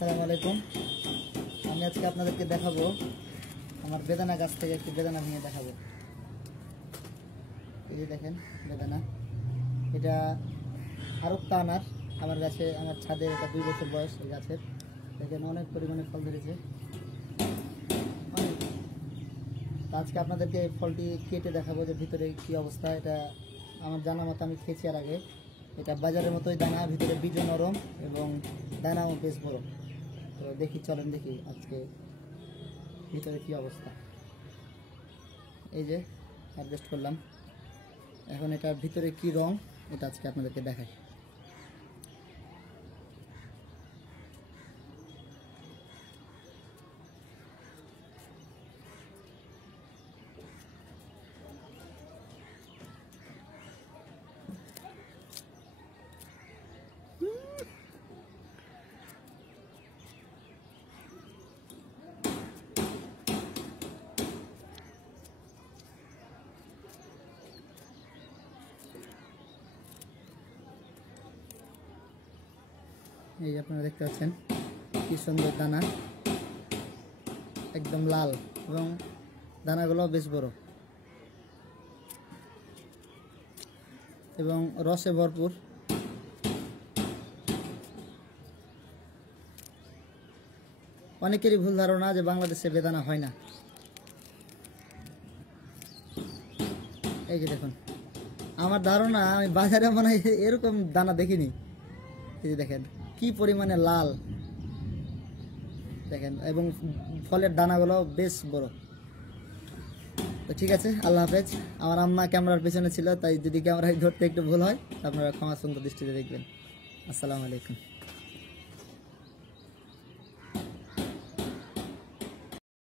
আসসালামু আলাইকুম। আমি আজকে আপনাদেরকে দেখাবো আমার বেদানা গাছ থেকে একটি বেদানা ভেঙে দেখাবো। এই যে দেখেন বেদানা, এটা আরব কানার আমার গাছে, আমার ছাদে, এটা 2 বছর বয়স এই গাছের। দেখেন অনেক পরিমাণে ফল ধরেছে। আজকে আপনাদেরকে ফলটি কেটে দেখাবো যে ভিতরে কি অবস্থা। এটা আমার জানা মতো আমি খেয়েছি আর আগে। এটা বাজারের মতোই দানা, ভিতরে বীজও নরম এবং দানাও বেশ বড়। তো দেখি, চলেন দেখি আজকে ভিতরে কি অবস্থা। এই যে অ্যাডজাস্ট করলাম, এখন এটার ভিতরে কি রং এটা আজকে আপনাদেরকে দেখাই। এই যে আপনারা দেখতে পাচ্ছেন কি সুন্দর দানা, একদম লাল এবং দানাগুলো বেশ বড় এবং রসে ভরপুর। অনেকেরই ভুল ধারণা যে বাংলাদেশে বেদানা হয় না। এই যে দেখুন, আমার ধারণা আমি বাজারে মনে হয় এরকম দানা দেখিনি। এই যে দেখেন কি পরিমাণে লাল, দেখেন, এবং ফলের দানাগুলো বেশ বড়। তো ঠিক আছে, আল্লাহ হাফেজ। আমার আম্মা ক্যামেরার পেছনে ছিল, তাই যদি ক্যামেরায় ধরতে একটু ভুল হয় আপনারা ক্ষমা সুন্দর দৃষ্টিতে দেখবেন। আসসালামু আলাইকুম।